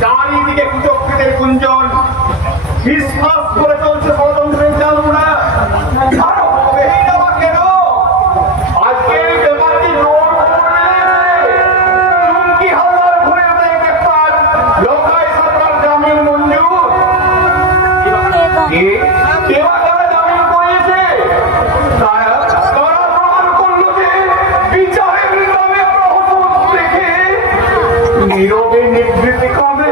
চারিদিকে কুচক্রীদের গুঞ্জন, বিশ্বাস করে চলছে ষড়যন্ত্রের চালুরা। কেন আজকে ব্যাপারটি জোর চুমকি হাওয়ার ঘুরে ওঠে গ্রেফতার লোকাই সরকার জামিন মঞ্জুর। কেউ তারা জামিন করিয়েছে, তারা প্রমাণ করলো যে বিচারের নামে প্রহসন দেখে নীরবে নিবৃত্তি কমে।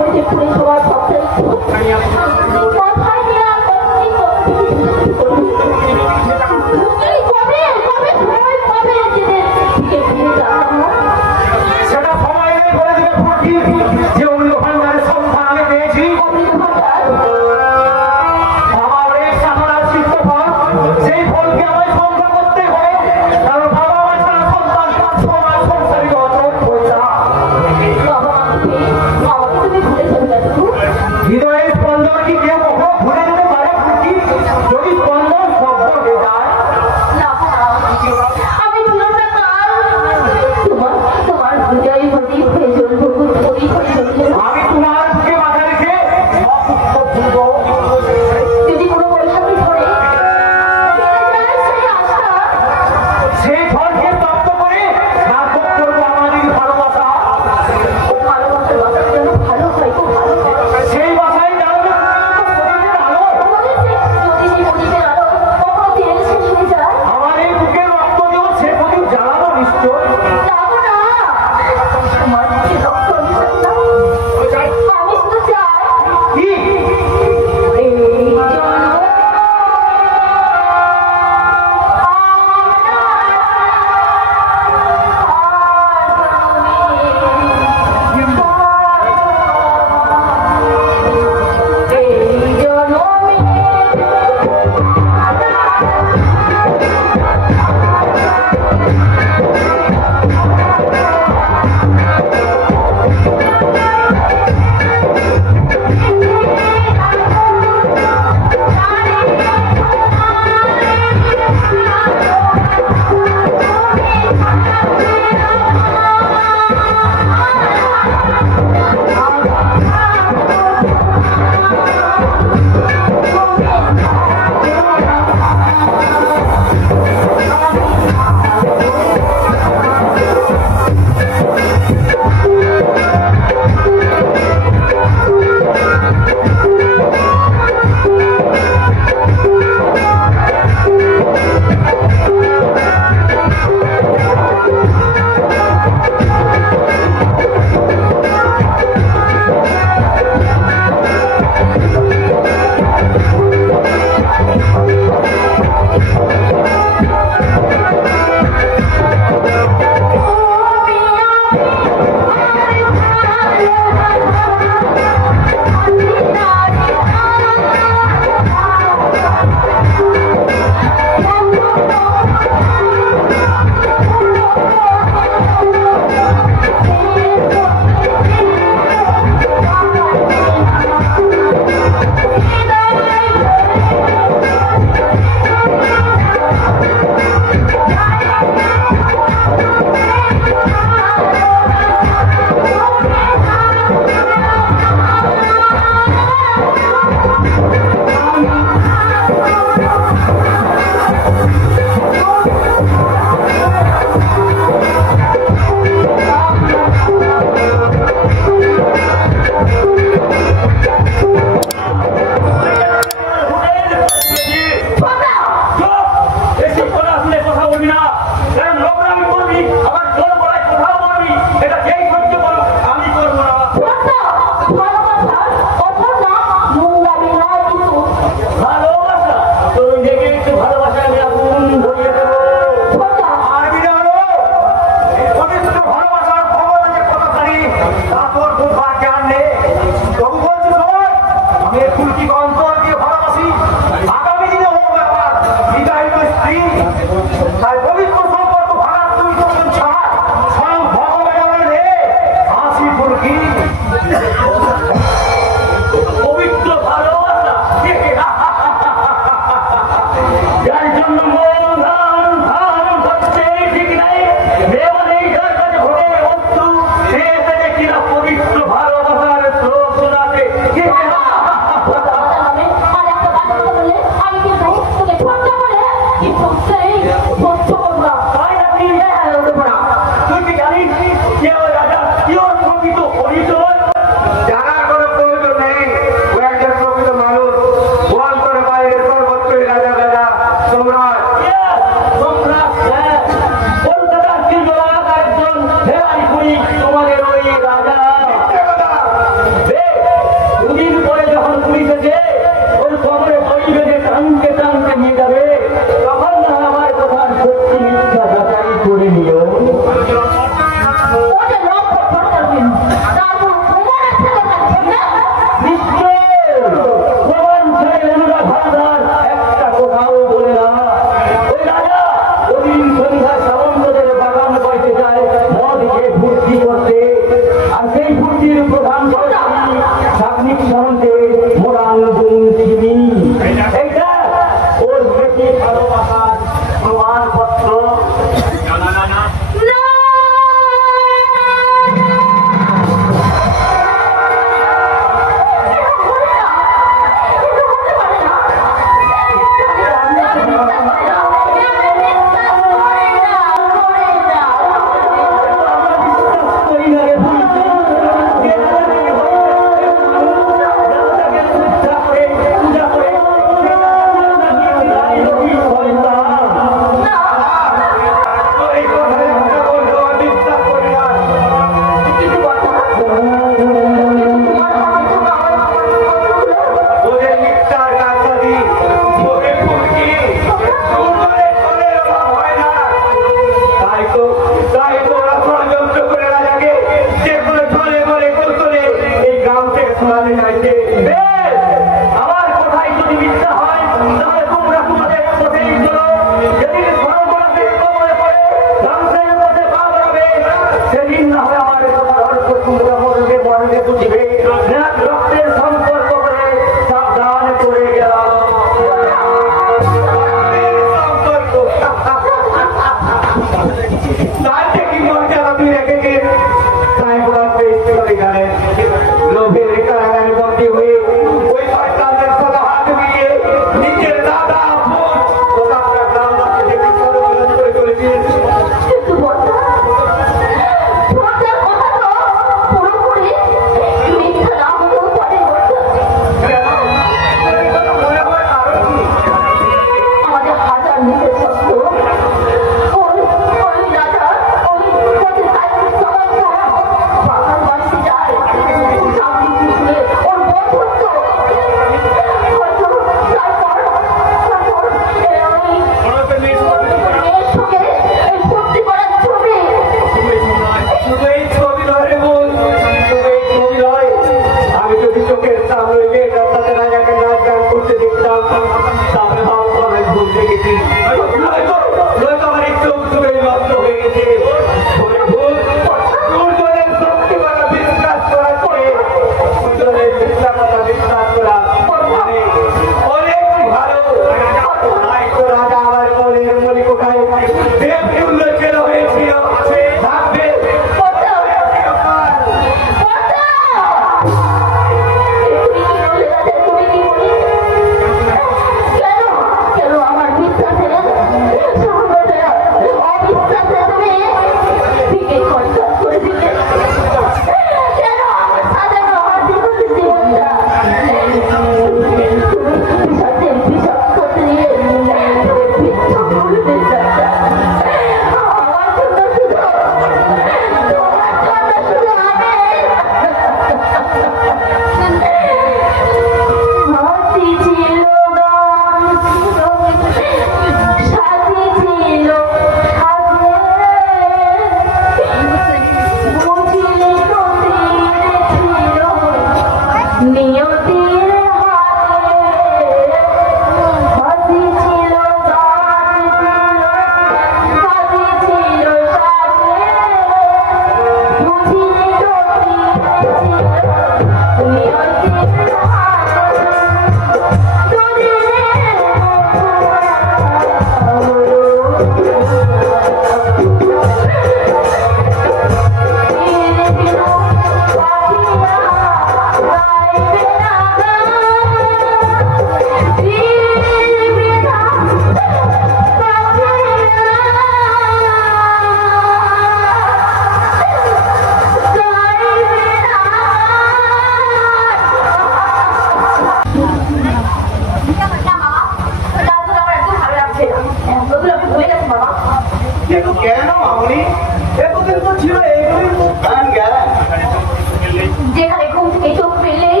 যেখানে ঘুম থেকে চোখ ফেললেই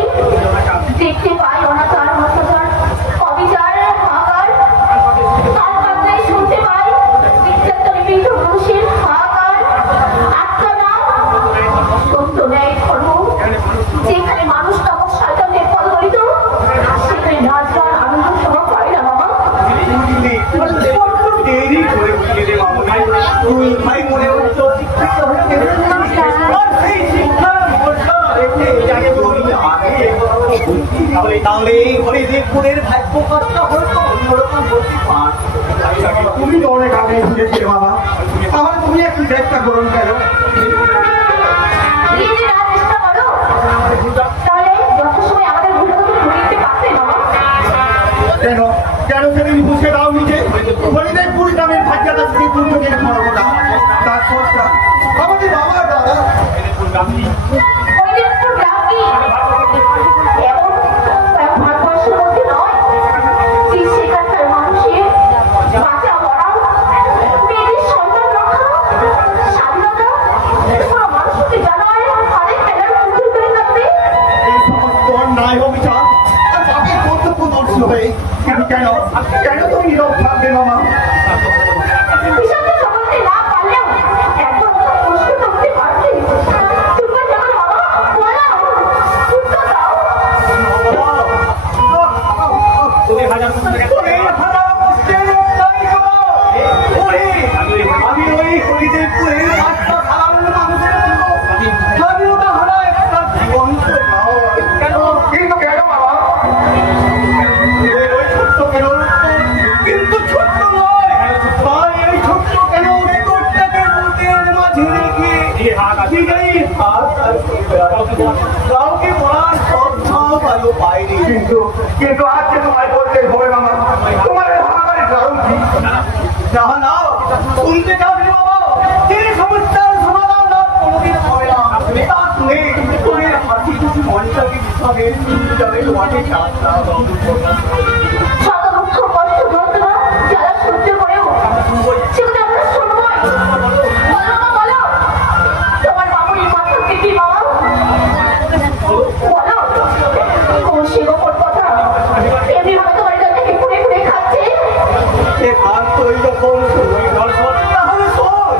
দেখতে পাই অনাচার অত্যাচার অবিচার হাহাকার, কাল পাতায় শুনতে পাই নির্যাতনে পীড়িত মানুষের হাহাকার আত্মনাদ, সত্য ন্যায় ধর্ম। যেখানে মানুষ তখন শয়তানের পদদলিত, সেখানে নাচ গান আনন্দ সহ পায় না বাবা। দেরি করে উঠলে রে মামনি, তুই ভাই মনে হচ্ছ শিক্ষিত হয়ে তাহলে এই ঘরে যে ফুলের ভাগ্য কর্তা হয়তো অন্যরকম করতে পার। তুমি তো অনেক আগে শুনেছিলে বাবা, তাহলে তুমি একটু চেষ্টা করুন কেন? চেষ্টা করো, তাহলে যথাসময় আমাদের ভুলগুলো ধরে দিতে পারতে বাবা। কেন কেন সেদিন বুঝে দাও নিচে হরিদের পুরী দামের ভাগ্যটা থেকে দুর্যোগের খবরটা তার খোঁজটা আমাদের বাবার দাদা হরিদেবপুর গ্রাম কি এমন ভারতবর্ষের মধ্যে নয় যে সেখানকার মানুষের বাঁচা মরা, মেয়েদের সন্তান রক্ষা, স্বাধীনতা কোনো মানুষকে জানায় হারে ফেলার পুতুল করে থাকবে। এই সমস্ত অন্যায় অবিচার আর বাপের কর্তব্যদর্শী হয়ে কিন্তু কেন কেন তুমি নীরব থাকবে মামা? বিষয়টা সমাজে না পারলেও একবার প্রশ্ন করতে পারবে। তোমরা যেমন বাবা বলো উত্তর দাও। আমি ওই হরিদেবপুরের রাস্তা সাধারণ মানুষের স্বাধীনতা হারা একটা জীবন কেন কিন্তু কেন বাবা? কিন্তু ছোট্ট নয়, তাই এই ছোট্ট কেন রেকর্ডটাকে বুকের মাঝে রেখে কাউকে বলার শ্রদ্ধাও ভালো পাইনি। কিন্তু আজকে তোমায় বলতে হবে মামা, তোমার এই হাহাকারের কারণ কি? না না শুনতে যাবি বাবা, এই সমস্যার সমাধান আর কোনোদিন হবে না। তা শুনে তোদের হাসি খুশি মনটাকে বিভাগে যাবে তোমাকে চাষটা শত দুঃখ কষ্ট যন্ত্রণা যারা সহ্য করেও সেগুলো আমরা শুনবই। বলো মা, বলো তোমার বাবুর কথা কি বাবা? বলো কোন সে গোপন কথা এমনি ভাবে তোমার কাছ থেকে ঘুরে ঘুরে খাচ্ছে? আর তুই যখন তাহলে শোন,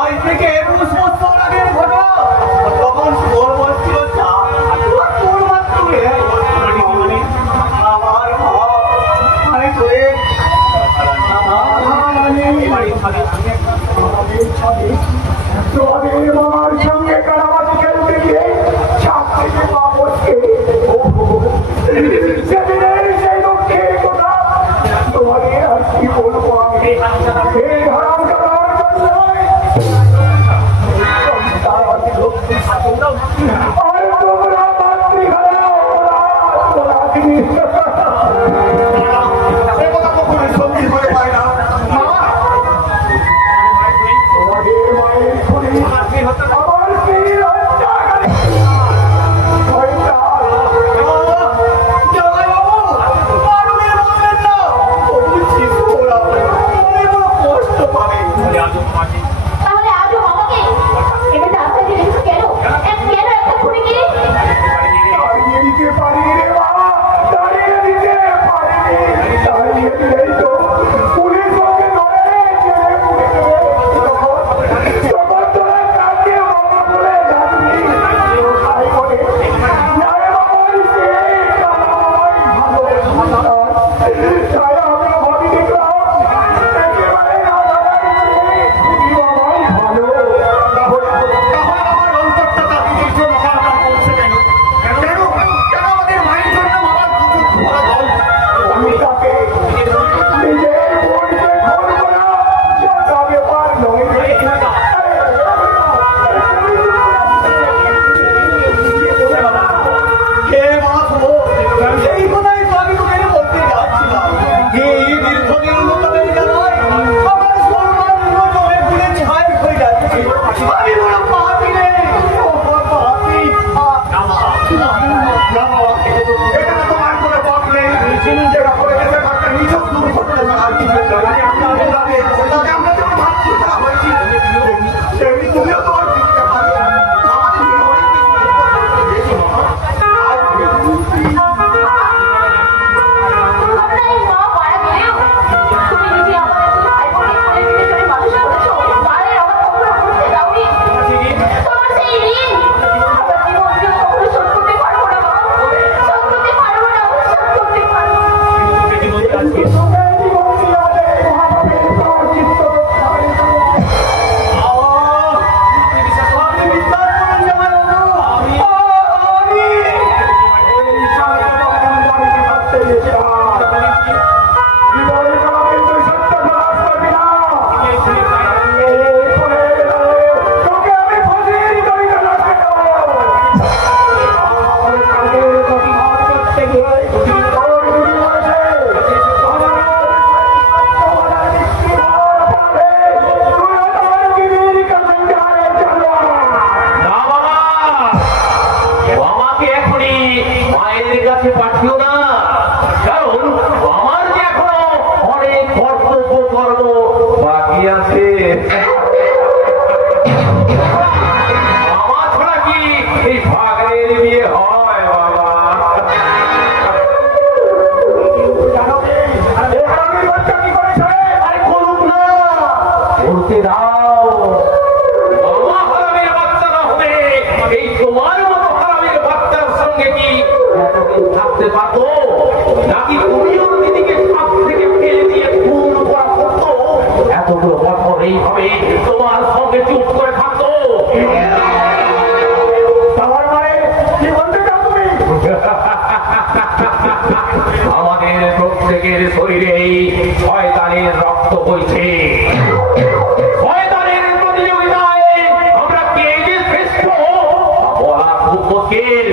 আজ থেকে 21 বছর আগের ঘটনা। তখন তোর বয়স ছিল 4 আর তোর মাত্র 1 বছর। আমার বাবা মানে তোরে তোমাদের মামার সঙ্গে কারাবাজি খেলতে গিয়ে ছাপ থেকে পা বসছে। সেদিনের সেই দুঃখের কথা তোমাদের আর কি বলবো আমি। এই হারাম করার জন্য আর তোমরা মাতৃহারা অপরাধী। এ কথা কখনো সত্যি হতে পারে না মামা। তোমাদের মায়ের খুনি আমার কি হত্যাকারী কষ্ট পাবে। আমার ছাড়া কি এই ভাগের বিয়ে হয় বাবা? আরে করুক না, বলতে দাও। বাবা হারামের বাচ্চারা হবে, এই তোমার মতো হারামের বাচ্চার সঙ্গে কি এতদিন থাকতে পারতো? নাকি তুমি ওর দিদিকে সাপ থেকে ফেলে দিয়ে খুন করা করতো? এতগুলো বছর এইভাবে তোমার সঙ্গে চুপ করে থাকতো? আমাদের প্রত্যেকের শরীরে শয়তানের রক্ত বইছে। শয়তানের প্রতিযোগিতায় আমরা কে যে শ্রেষ্ঠ বলা খুব মুশকিল।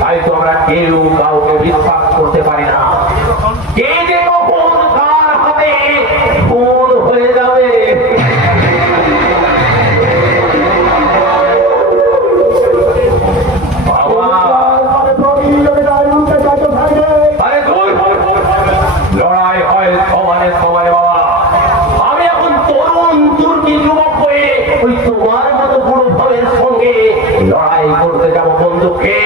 তাই তো আমরা কেউ কাউকে বিশ্বাস করতে পারি না। কে যে কখন কার হাতে খুন হয়ে যাবে। লড়াই হয় সমানে সমানে বাবা। আমি এখন তরুণ তুর্কি যুবক হয়ে ওই তোমার মতো বুড়ো ভাইয়ের সঙ্গে লড়াই করতে যাবো বন্ধুকে।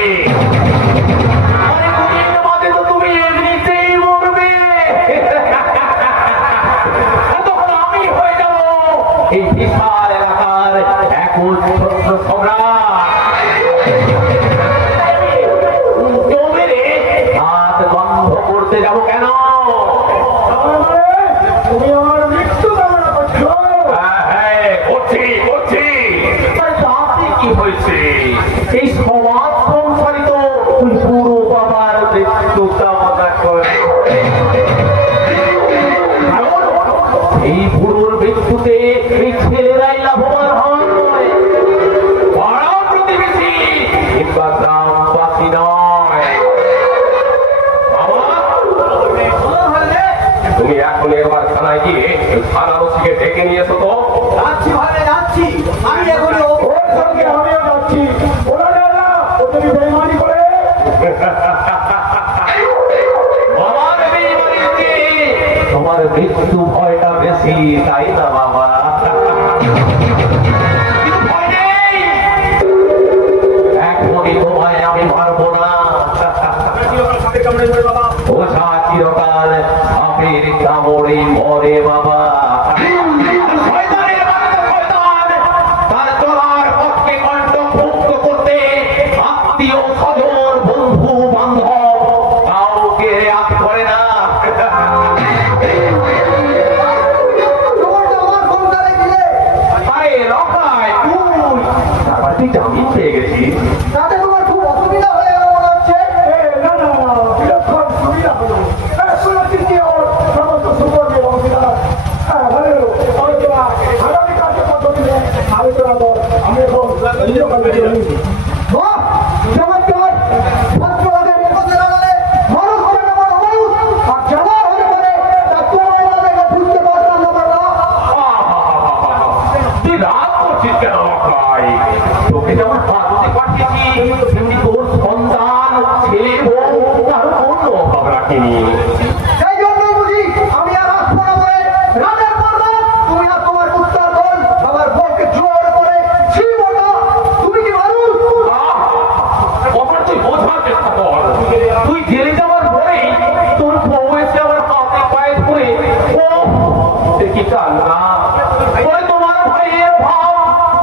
তুমি এমনিতেই মরবে। তখন আমি হয়ে যাব এই বিশাল এলাকার এখন ছোট্ট সম্রাট। জমিরে হাত বন্ধ করতে যাবো কেন? তুমি আমার মৃত্যু কামনা করছো? হ্যাঁ করছি করছি। কি হয়েছে? এই সমাজ সংসারিত পুরো বাবার মৃত্যু কামনা করে। এই বুড়োর মৃত্যুতে এই ছেলেরাই লাভবান হন, পাড়া প্রতিবেশী কিংবা গ্রামবাসী নয়। তুমি এখন এবার থানায় গিয়ে থানার ওসিকে ডেকে নিয়ে এসো তো। যাচ্ছি ভাই, যাচ্ছি। আমি এখন ওর সঙ্গে আমিও যাচ্ছি। ওরা না ও যদি বেইমানি করে। বাবার বেইমানিতে তোমার মৃত্যু ভয়টা বেশি, তাই না বাবা? ভয় নেই, এখনই তোমায় আমি মারবো না। ওঝা চিরকাল সাপের কামড়ে মরে বাবা। শয়তানের বাচ্চা শয়তান তার চলার পথকে কণ্ঠভুক্ত করতে আত্মীয় স্বজন বন্ধু বান্ধব কাউকে রেয়াত করে না। আরে রকায় তুই জামিন পেয়ে গেছিস। তাতে তোমার খুব অসুবিধা হয়ে গেল মনে হচ্ছে। না না না, বিলক্ষণ সুবিধা হলো। শুনেছি কি ওর সমস্ত সুপর্ণের অংশীদার। হ্যাঁ ভালো হলো। আমি তোমার আগামী কার্যপদ্ধতি নিয়ে আলোচনা কর। আমি এখন চমৎকার ভদ্রভাবে বিপদে লাগালে মানুষ হবে না বড় মানুষ। আর যারা হতে পারে তা তোমার দেখে বুঝতে পারতাম না বড়। তুই রাগ করছিস কেন রকায়? তোকে যেমন পাঠাতে পাঠিয়েছি তেমনি তোর সন্তান ছেলে বউ কারো কোনো অভাব রাখিনি। সেই জন্যই বুঝি আমি আর আসবো না বলে রাতের পর রাত তুমি আর তোমার উত্তর দল আমার বউকে জোর করে ছিড়ব না। তুমি কি মানুষ? কখন তুই বোঝার চেষ্টা কর। তুই জেলে যাওয়ার পরেই তোর বউ এসে আমার হাতে পায়ে ধরে ও দেখি কান্না বলে তোমার ভাইয়ের ভাব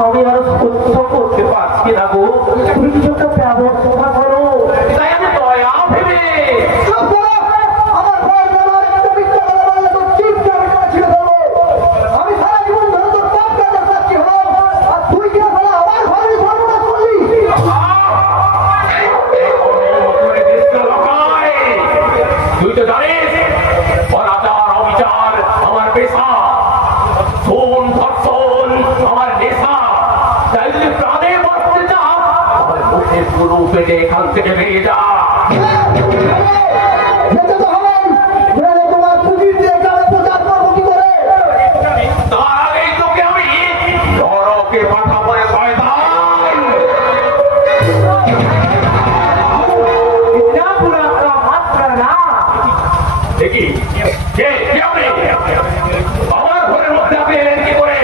আমি আর সহ্য করতে পারছি না গো। তুমি কিছু একটা ব্যবস্থা করো। তাই আমি দয়া ভেবে চুপ করো। আমার ভয় বলার একটা মিথ্যা কথা বললে তো চুপচাপ এটা ছিল বলো। আমি সারা জীবন ধরে তোর পাপ কাজের সাক্ষী হলাম আর তুই কিনা বলা আমার ঘরে সর্বনাশ করলি। তুই তো জানিস অনাচার অবিচার আমার পেশা, খুন ধর্ষণ আমার নেশা। তাই যদি প্রাণে বাঁচতে চাও আমার মুখের পুরো পেটে এখান থেকে বেরিয়ে যা। যেতে তো হবেই। নইলে তোমার পুঁজির দিয়ে গ্রামে প্রচার করবো কি করে? তার আগেই তোকে আমি নরকে পাঠাবো রে শয়তান। দেখি কে আপনি? আমার ঘরের মধ্যে আপনি এলেন কি করে?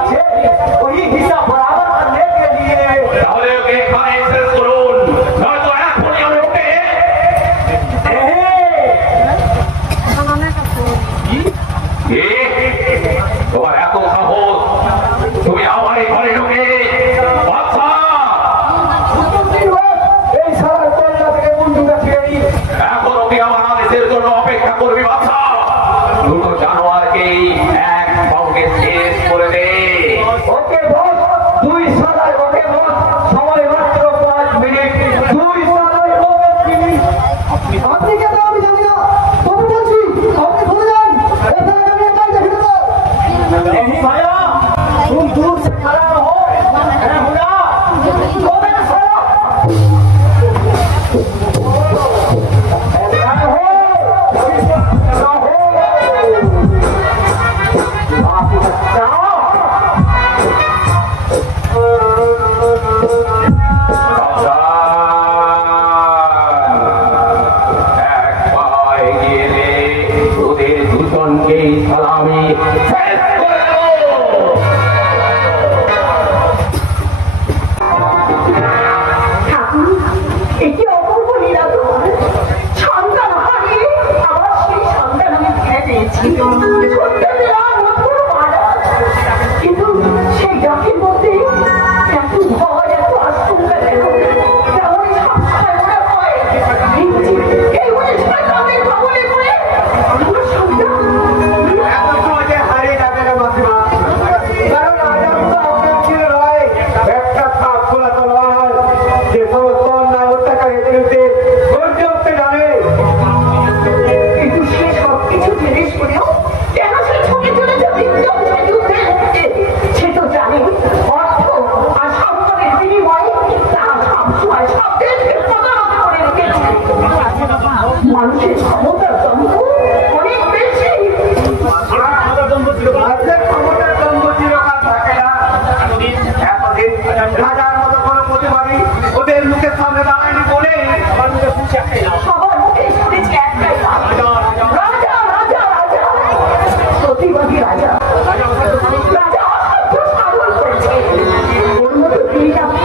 আছে वही हिसाब बराबर करने के लिए তাহলে ওকে এখানে শেষ করুন, নয়তো এখনই আমি ওকে তোমার এত সাহস, তুমি আমার এই ঘরে ঢুকে বাচ্চা এই সারা কল্লা থেকে বন্ধুটা ছেড়ে এখন ওকে আমার আদেশের জন্য অপেক্ষা করবি বাচ্চা। দুটো জানোয়ারকে এক সঙ্গে শেষ করে দে। ওকে বস দুই সালায় ওকে বস সময় মাত্র 5 মিনিট দুই সালায় ওকে মিনিট আপনি কে তো আমি জানি না তবে বলছি আপনি চলে যান এখানে আমি একাই দেখে দেবো नहीं भैया तुम दूर से खड़ा रहो अरे हुआ तो मेरा साला সালামি শেষ করে দেব। ঠাকুর, এটি অপূর্ব লীলাধর। সন্তান হারিয়ে আবার সেই সন্তান আমি ফিরে পেয়েছি। সন্তান দিলাম মধুর মালা। কিন্তু সেই ডাকের মধ্যে এত ভয়, এত আশঙ্কা দেখো। কেমন সবসময় মনে হয় এই বুঝি শয়তানের কবলে পড়ে আমার সন্তান এত সহজে হারিয়ে যাবে না মাসিমা কারণ আজ আমরা আপনার ছিল নয় একটা থাক খোলা তলোয়ার যে সমস্ত অন্যায় অত্যাচারের বিরুদ্ধে গর্জে উঠতে জানে কিন্তু সে সবকিছু জিনিস করেও কেন সে ছবি তুলে সে তো জানে অর্থ আর সম্পদের বিনিময়ে তারা সবসময় সব দেশকে প্রতারণা করে রেখেছে। মানুষের ক্ষমতার দ্বন্দ্ব অনেক বেশি। আজকের ক্ষমতার দ্বন্দ্ব চিরকাল থাকে না এতদিন রাজার মতো কোনো প্রতিবাদী ওদের মুখের সামনে দাঁড়ায়নি বলে আমার মুখে পুষে সবার মুখে শুনেছি একটাই নাম, রাজা রাজা রাজা, প্রতিবাদী রাজা। রাজা অসাধ্য সাধন করেছে, ওর মতো বীরটাকে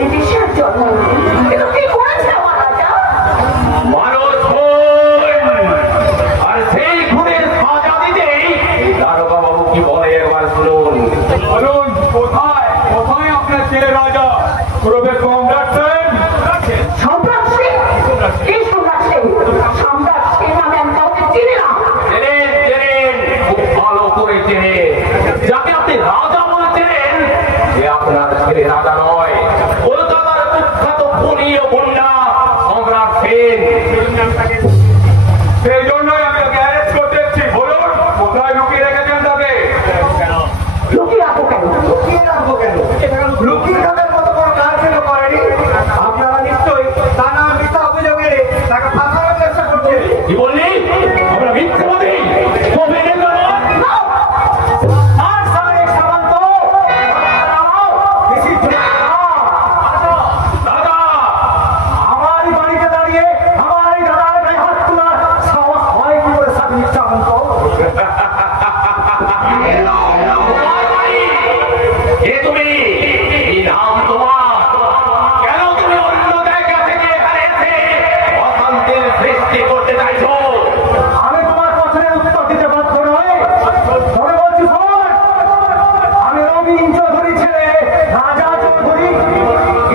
এই দেশের জন্ম নেই। কিন্তু কি করেছে আমার রাজা? মানুষ খুন, আর সেই খুনের সাজা দিতেই দারোগা বাবু কি বলে একবার শুনুন। বলুন কোথায় কোথায় আপনার ছেলে রাজা প্রবেশ সম্রাট সেন? সম্রাট সেন? কি সম্রাট সেন? সম্রাট সেন নামে আমি কাউকে চিনি না। চেনেন চেনেন, খুব ভালো করে চেনেন। যাকে আপনি রাজা বলে চেনেন, সে আপনার ছেলে রাজা নয়, কলকাতার কুখ্যাত খুনি ও গুন্ডা সম্রাট সেন। সেই জন্যই আমি ওকে অ্যারেস্ট করতে এসেছি। বলুন কোথায় লুকিয়ে রেখেছেন তাকে? লুকিয়ে রাখো কেন? লুকিয়ে রাখবো কেন লুকিয়ে রাখার মতো কোনো কাজ কেন করেনি আপনারা নিশ্চয়ই নানা মিথ্যা অভিযোগ এনে তাকে ফাঁসানোর চেষ্টা করছেন কি বললি? আমরা মিথ্যাবাদী? কবে দেখলাম? আর সামনে সামন্ত বেশি দাদা, আমারই বাড়িতে দাঁড়িয়ে আমার এই দাদার গায়ে হাত তোলার সাহস হয় কি করে সামনে সামন্ত কে তুমি? এই নাম তোমার? কেন তুমি অন্য জায়গা থেকে এখানে এসে অশান্তির সৃষ্টি করতে চাইছো? আমি তোমার প্রশ্নের উত্তর দিতে বাধ্য নই তবে বলছি শোন আমি রবীন চৌধুরী ছেলে রাজা চৌধুরী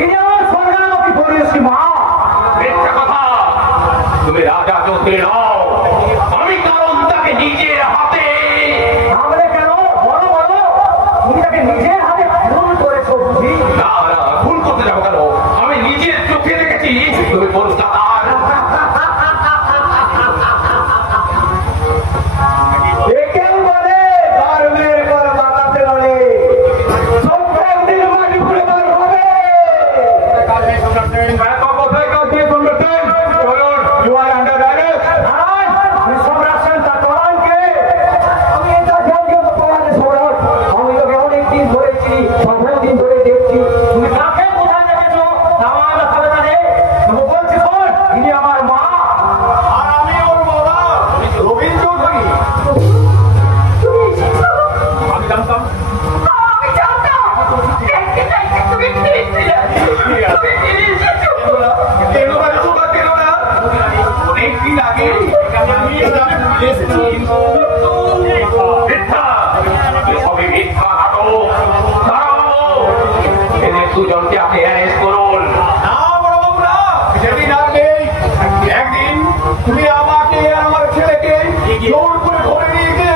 ইনি আমার স্বর্গানবী পরিবেশী মা মিথ্যা কথা। তুমি রাজা চৌধুরী নও। আমি কারণ তাকে নিজের হাতে তাহলে কেন বলো বলো তুমি তাকে নিজের হাতে খুন করেছো বুঝি না না ভুল করতে যাবো কেন? আমি নিজের চোখে দেখেছি তুমি কলকাতার একেও বলে ধর্মের পর বাঁকাতে বলে সভ্যের দিন মাটি ঘুরে বার হবে কোথায় কাজ দিয়ে করবেন? বলুন ইউ আর আন্ডার অ্যারেস্ট। আমি সম্রাট সেন তার প্রমাণকে আমি এটা জানতে প্রমাণে সম্রাট আমি তোকে অনেকদিন ধরে দুজনকে আপনি অ্যারেস্ট করুন। না বড়বাবু না, সেদিন আপনি একদিন তুমি আমাকে আর আমার ছেলেকে জোর করে ধরে নিয়ে গিয়ে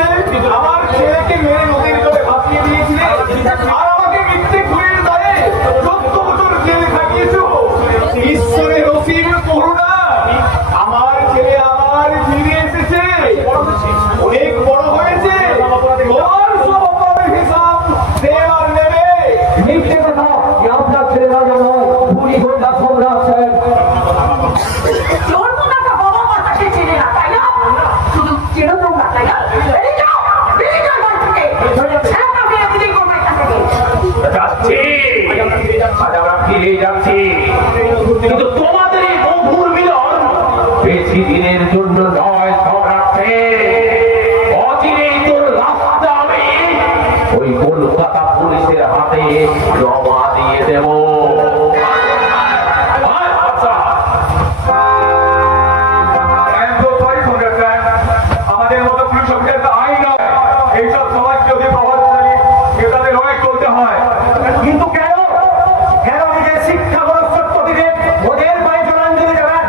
আমার ছেলেকে মেরে নদীর জলে ভাসিয়ে দিয়েছিলে আর আমাকে মিথ্যে ঘুরিয়ে দায়ে 14 বছর জেল খাটিয়েছো। ঈশ্বরের অসীম করুণা, আমার ছেলে আবার ফিরে এসেছে, অনেক বড় হয়েছে। তোমার সব অপরাধের হিসাব সে আর নেবে। মিথ্যে কথা, আপনার ছেলে রাজা নয়, ভুলি গোয়েন্দা সম্রাট সাহেব। চোর কোথাকা বাবা মার কাছে চেনে না, তাই না? শুধু চেনো তোমরা, তাই না? বেরিয়ে যাও বাড়ি থেকে। ছেলেটা বেরিয়ে দিলেই করবে এখান থেকে। যাচ্ছি, আজ আমরা ফিরে যাচ্ছি, কিন্তু তোমাদের এই মধুর মিলন বেশি দিনের জন্য নয় সম্রাটে। অচিরেই তোর রাস্তা আমি ওই কলকাতা পুলিশের হাতে জমা দিয়ে দেব। আচ্ছা, আমাদের মতো পুলিশ অফিসার আইন এইসব সমাজ যদি প্রভাবশালী তাদের অনেক চলতে হয়। কিন্তু কেন নিজের শিক্ষা খরচ দিবে ওদের পায়ে জলাঞ্জলি দেবেন?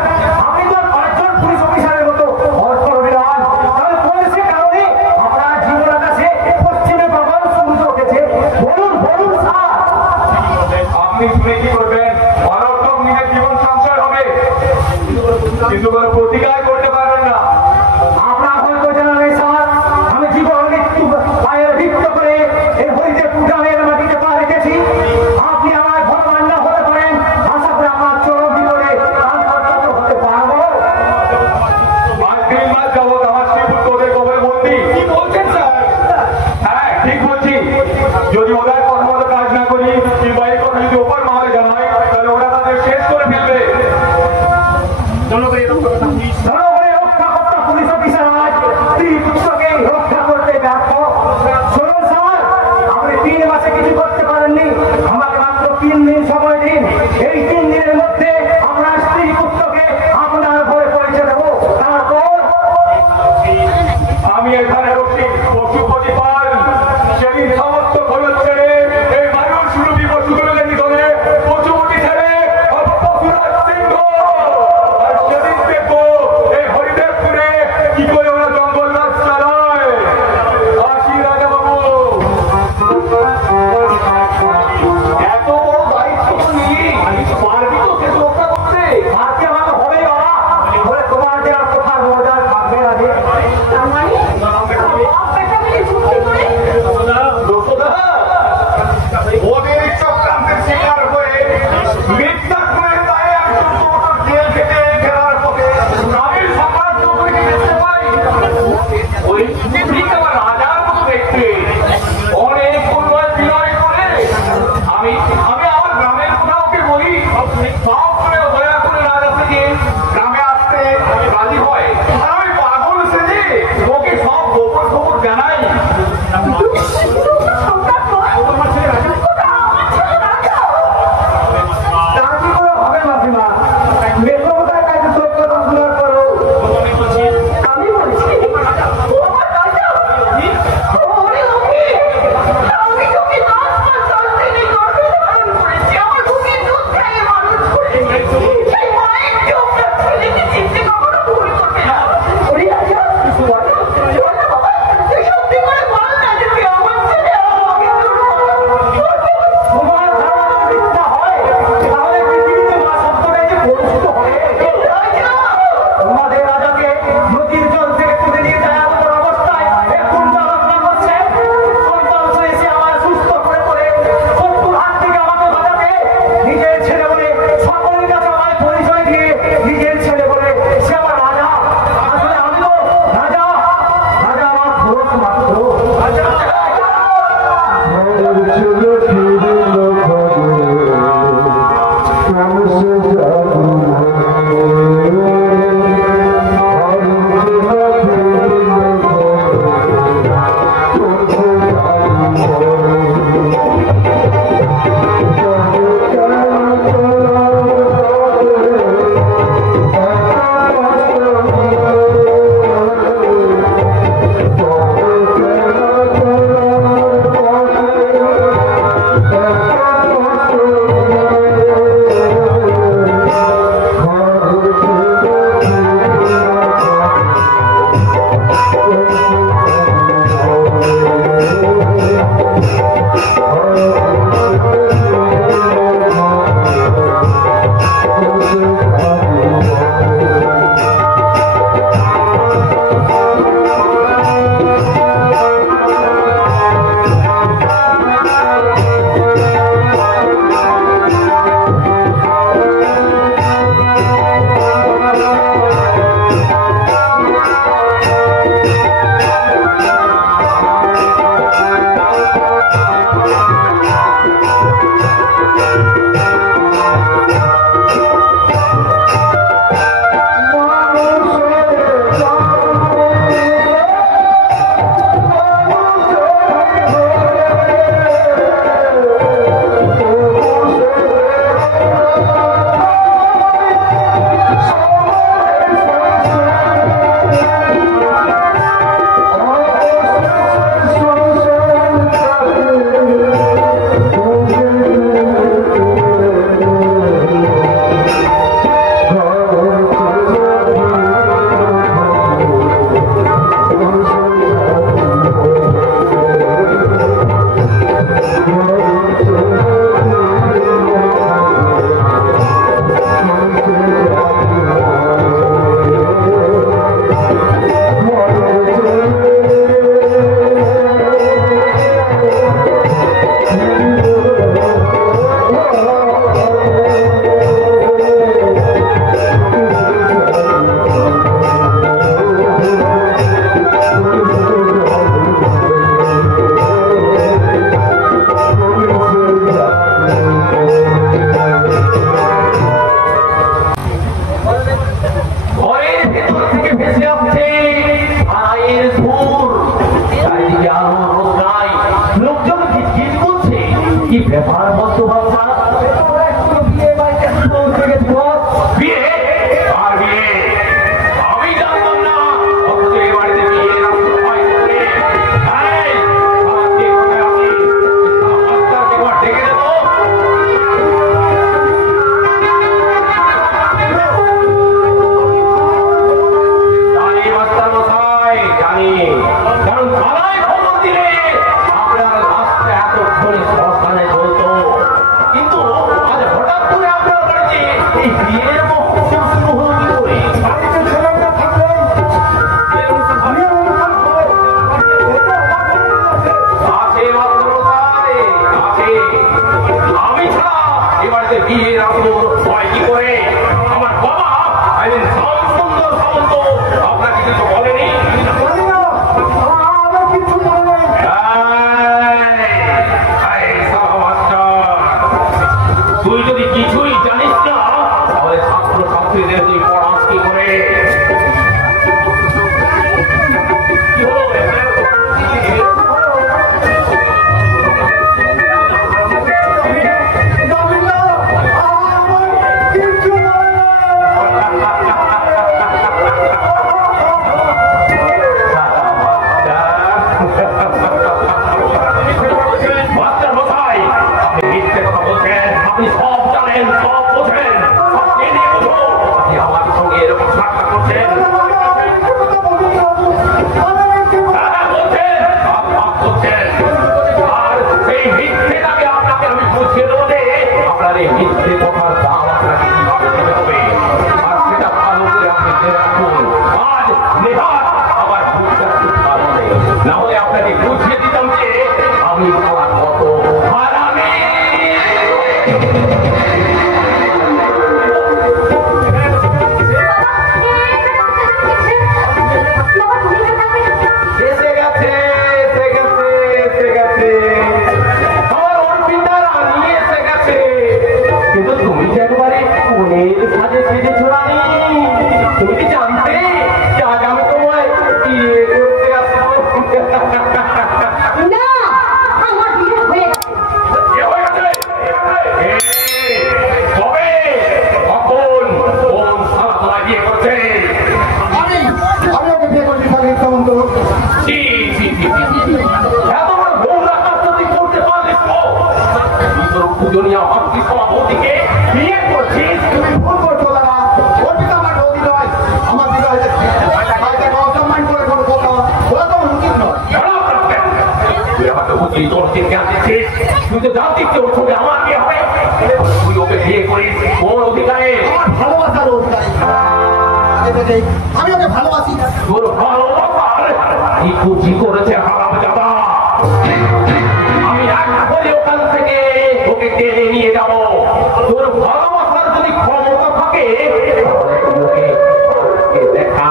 আপনি তো 5 জন পুলিশ অফিসারের মতো অর্থবিধান, তাহলে পুলিশের কারণে আমরা জীবন আকাশে পশ্চিমে বাবার সূর্য উঠেছে। বলুন স্যার। আপনি শুনে কি করবেন? অনর্থক নিজের জীবন সংশয় হবে, কিন্তু কোনো প্রতিকার করতে পারবেন না। আপনার হয়তো জানা নেই স্যার, আমি জীবন মৃত্যু পায়ের ভিত্ত করে এই হরিতে পুটানের মাটিতে পা রেখেছি। আপনি আমার ভগবান না হতে পারেন, আশা করে আমার চরম বিপদে হতে পারবো। 5 মাস যাবৎ আমার শ্রীপুত্র ওদের কবরে বন্দী। কি বলছেন স্যার? হ্যাঁ, ঠিক বলছি। যদি ওদের কথা মতো কাজ না করি কিংবা এই কথা যদি ওপর মহলে জানাই, তাহলে ওরা তাদের শেষ করে ফেলবে। জনগণের রক্ষা করতে পুলিশ অফিসার আজ স্ত্রী পুত্রকে রক্ষা করতে ব্যর্থ। শুনুন স্যার, আপনি 3 মাসে কিছু করতে পারেননি, আমাকে মাত্র 3 দিন সময় দিন। এই 3 দিনের মধ্যে আমরা স্ত্রী পুত্রকে আপনার ঘরে পৌঁছে দেবো। তারপর আমি এখানে রক্ষী পশুপতি পাল সেদিন সমস্ত খরচ ছেড়ে আমি ওকে ভালোবাসি। তোর ভালোবাসার কি খুশি করেছে হারামজাদা। আমি রান্না করে ওখান থেকে ওকে টেনে নিয়ে যাব। তোর ভালোবাসার যদি ক্ষমতা থাকে তাহলে ওকে আজকে দেখা।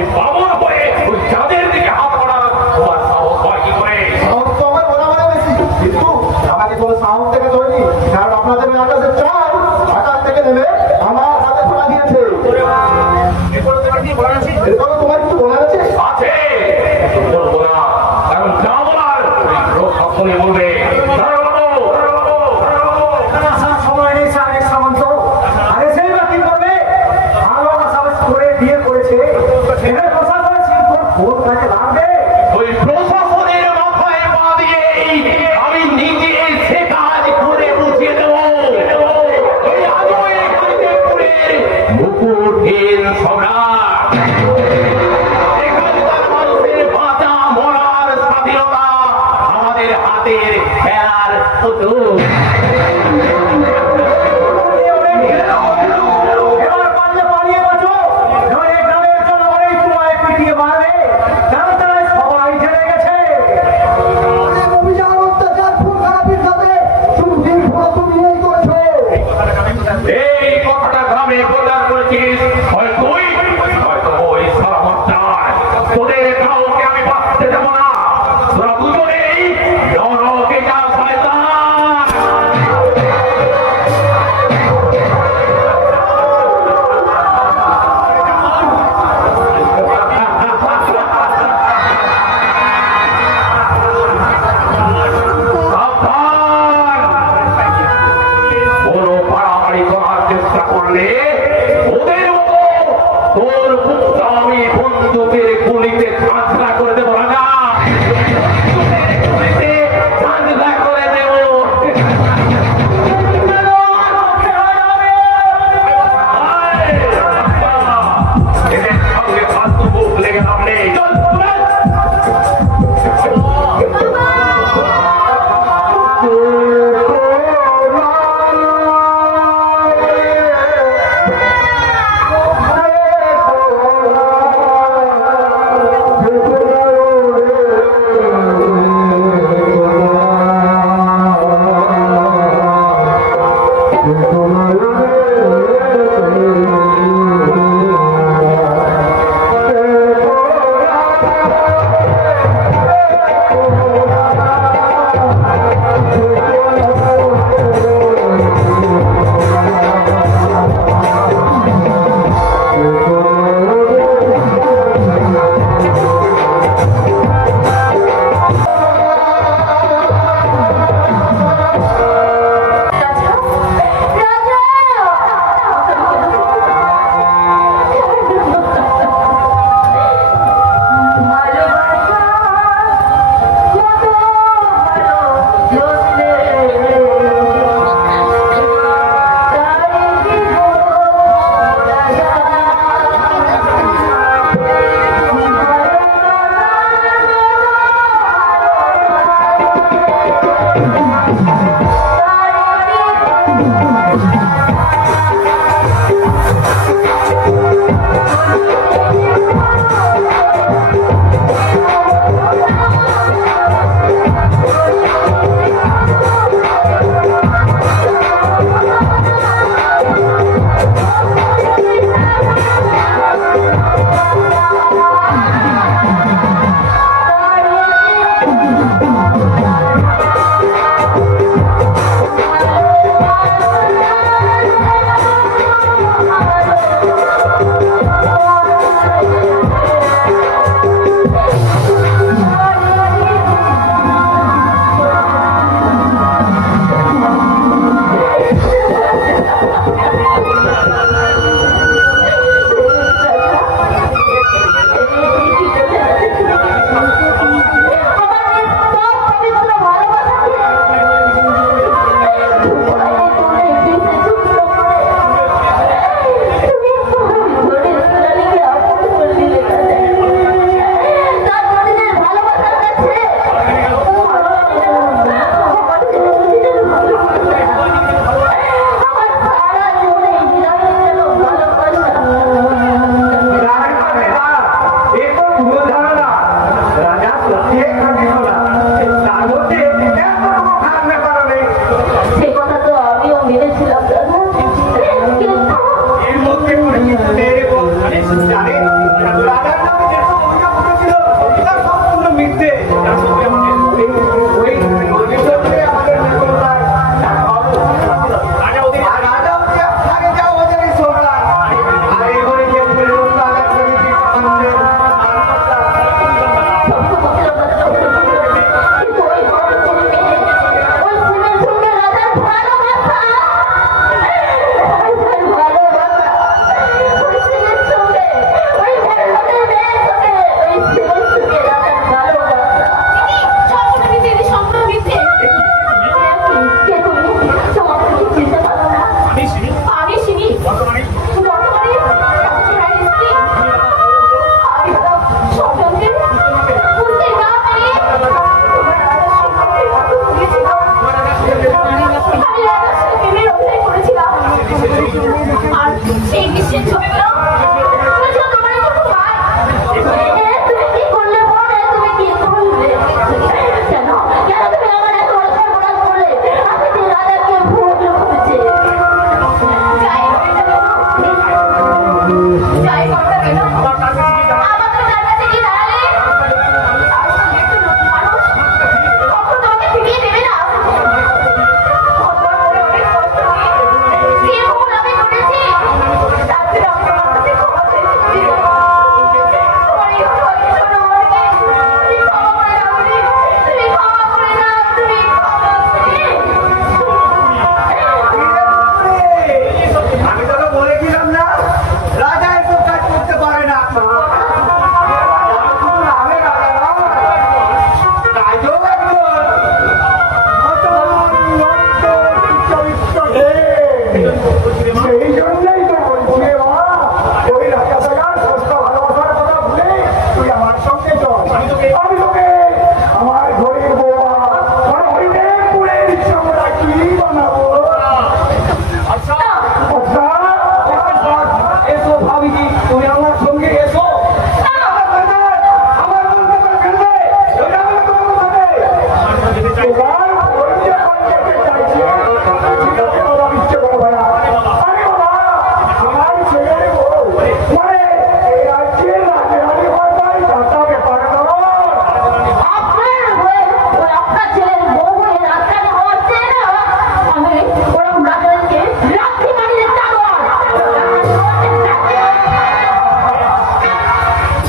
তুমি বামন হয়ে ওই চাঁদের দিকে হাত পড়ার তোমার সাহস হয় কি করে? সাহস তো আমার বলা বলা বেশি, কিন্তু আমাকে কোনো সাহস থেকে তৈরি, কারণ আপনাদের ওই আকাশের চাঁদ আকাশ থেকে নেমে আমার হাতে ধরা দিয়েছে। এরপরে তোমার কিছু বলার আছে? আছে, বলবো না, কারণ যা বলার ওই প্রশাসনে বলবে। সময় নেই সাহেব সামন্ত, আরে সেই বা কি করবে? ভালো সাহস করে বিয়ে করেছে, সেটা প্রশাসনের সিংহর ভোট কাজে লাগবে। ওই প্রশাসনের মাথায় পা দিয়ে আমি নিজে সে কাজ করে বুঝিয়ে দেব। ওই আলোয় কালিপুরের মুকুটহীন সম্রাট, এখানকার মানুষের বাঁচা মরার স্বাধীনতা আমাদের হাতের খেলার পুতুল। এবার পারলে পালিয়ে বাঁচো, নইলে গ্রামের জনগণই তোমায় পিটিয়ে মারবে। কারণ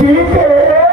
ছেড়ে দাও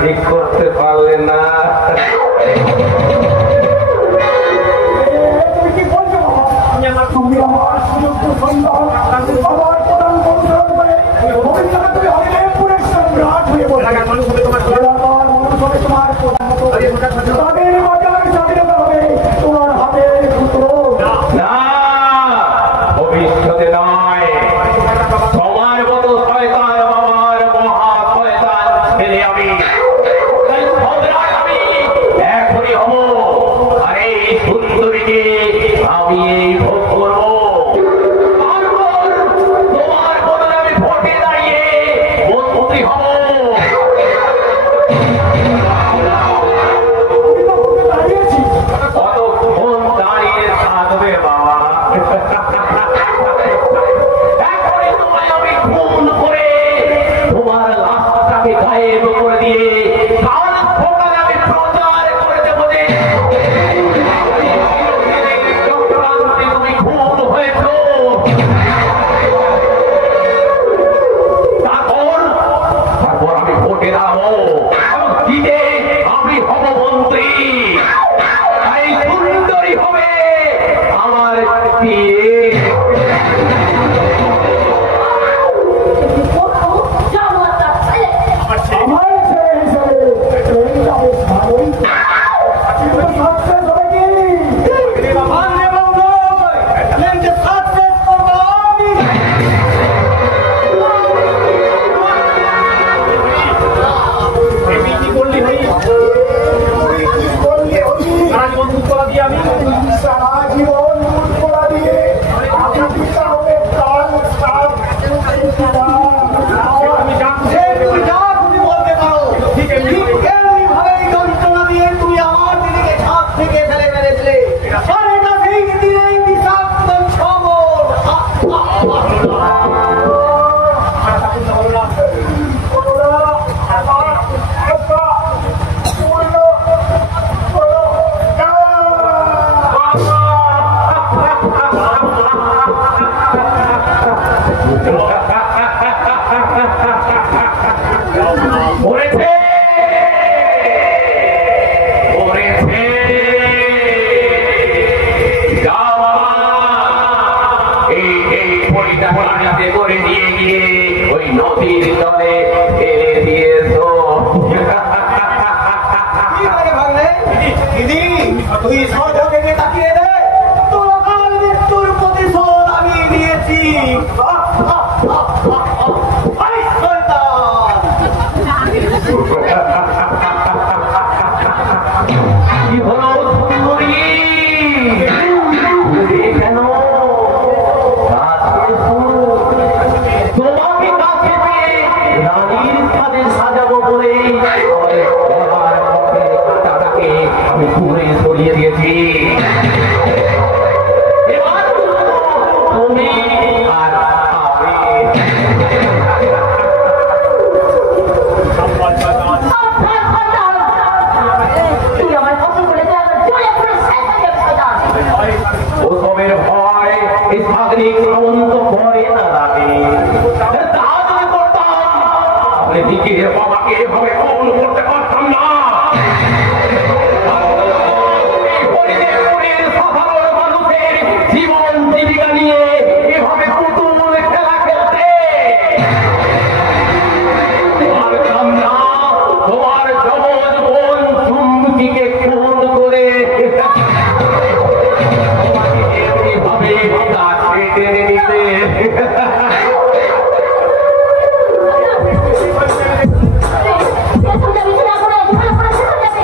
ঠিক করতে পারলে না। তুমি কি বলছো তুমি আমার সুযোগ্য সন্তান, আমার প্রধান বংশধর হয়ে ভবিষ্যতে তুমি হরিদেবপুরের সম্রাট হয়ে বলে আমার মানুষ হবে তোমার প্রধান, তাদের বাজার স্বাধীনতা হবে তোমার হাতের পুত্র। না, ভবিষ্যতে নয়, তোমার মতো শয়তান আমার মহা শয়তান ছেলে আমি সম্রাট আমি এখনই হব। আর এই সুন্দরীকে আমি এই ভোগ করবো। তারপর তোমার বদলে আমি ভোটে দাঁড়িয়ে মন্ত্রী হব। দাঁড়িয়েছি কতক্ষণ দাঁড়িয়ে থাকবে বাবা? এখনই তোমায় আমি খুন করে তোমার লাশটাকে গায়েব করে দিয়ে কাল সকালে আমি প্রচার করে দেবো যে চক্রান্তে তুমি খুন হয়েছ। তারপর আমি ভোটে দাঁড়াবো এবং জিতে আমি হব মন্ত্রী। এই সুন্দরী হবে আমার বিয়ে। আমার ছেলে হিসেবে ট্রেনটা বেশ ভালোই, কিন্তু সাকসেস হবে কি? সারা জীবন মুখ করা দিয়ে আমি পিতা হবে প্রাণ সাপ। তুমি যা তুমি বলতে পারো, ঠিক এমনি ভাবেই যন্ত্রণা দিয়ে তুমি আমার দিদিকে ছাদ থেকে ফেলে ফেলেছিলে। আর এটা সেই দিনেই বিষাক্ত খবর। ওরেছে ওরেছে যাও বাবা, এই পরিটা পানিতে করে নিয়ে গিয়ে ওই নদীর জলে ফেলে দিয়েছো। কি করে ভাবলে? দিদি, তুই সহযোগে তাকিয়ে দে, তোর কাল মৃত্যুর প্রতিশোধ আমি নিয়েছি। এই শয়তান! কি হলো সুন্দরী? কেন তোমাকে কাছে পেয়ে রানীর সাজে সাজাবো বলে আমার পথের কাঁটাটাকে আমি দূরে সরিয়ে দিয়েছি। এবার তুমি আর আমি তুই আমার কথা বলে জলে পুরো শেষ হয়ে যাবে শয়তান। ওসবের ভয় এই সাগরিক সামন্ত করে না রাখে। তা যদি করতাম তাহলে দিকের বাবাকে এভাবে কবল করতে পারতাম না। হরিদেবপুরের সাধারণ মানুষের জীবন জীবিকা নিয়ে এভাবে পুতুল খেলা খেলতে পারতাম না। তোমার যমজ বোন চুমকিকে খুন করে এমনিভাবে কাছে টেনে নিতে। এসব যাবি না করে ভালো করে শেষ হয়ে যাবে।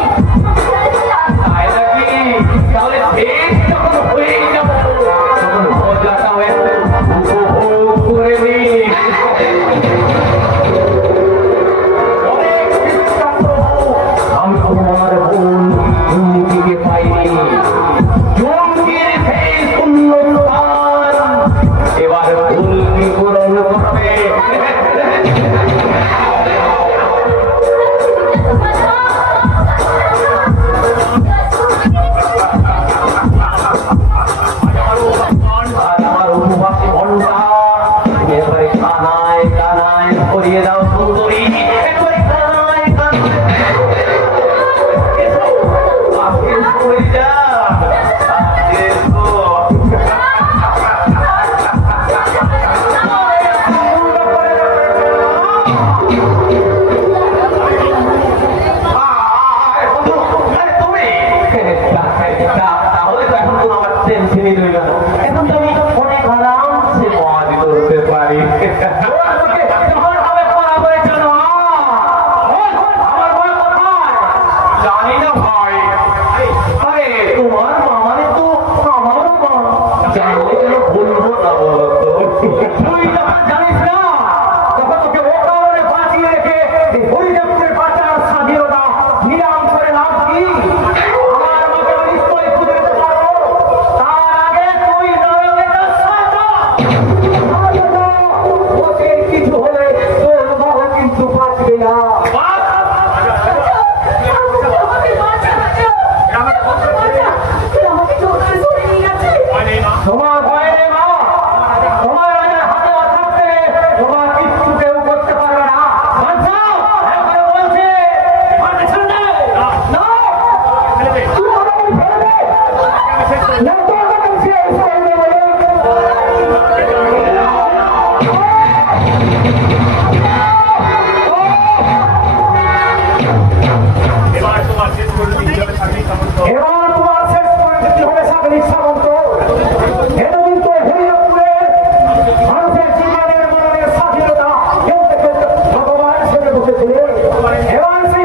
এবার সেই